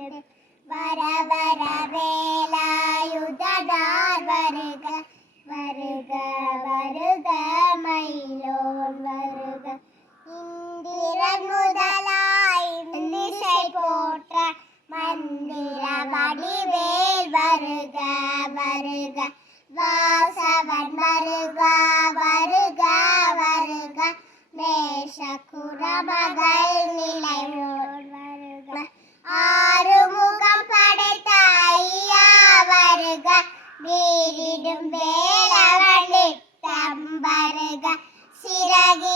வர வர வேலாயுதனார் வருக வருக வருக மயிலோன் வருக இந்திரன் முதலாய் திசை போற்ற மந்திர வடிவேல் வருக வருக வாசவன் வருக வருக வருக மேஷகுரமகள் நிலையோன் வருக ஆறுமுகம் படைத்த ஐயா வருக வீரிடும் வேலவன் நித்தம் வருக சிறகி